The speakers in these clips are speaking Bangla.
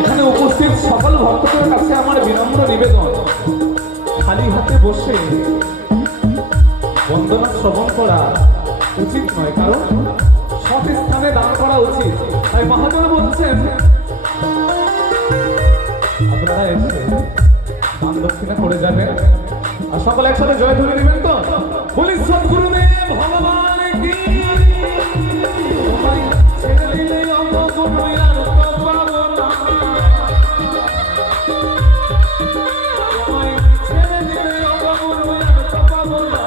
এখানে উপস্থিত সকল ভক্তদের কাছে আমার বিনম্র নিবেদন, খালি হাতে বসে বন্দনা শ্রবণ করা উচিত নয়, কারণ সৎ স্থানে দান করা উচিত। তাই মহাজন বলছেন আপনারা এসে দান দক্ষিণা করে যাবেন, আর সকলে একসাথে জয় ধরে দিবেন তো। বলি সদ্গুরুদেব ভগবান কি ছেড়ে দিলে অঙ্গ আর তো পাবো না, ছেড়ে দিলে অঙ্গ আর তো পাবো না,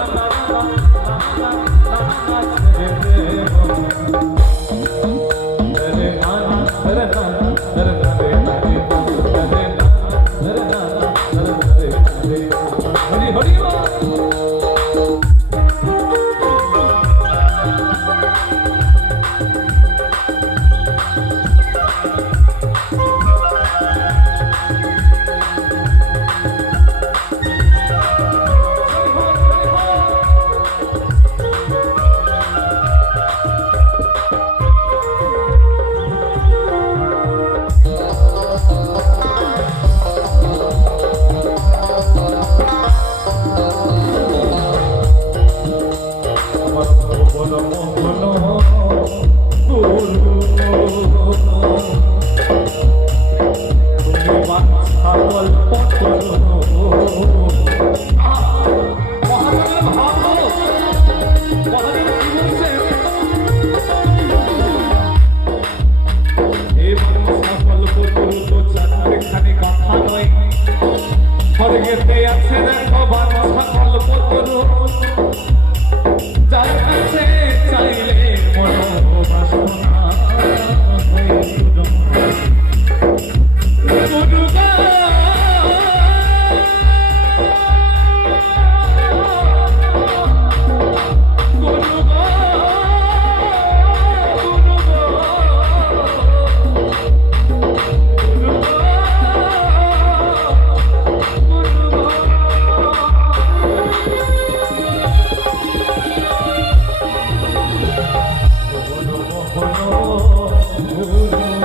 oh,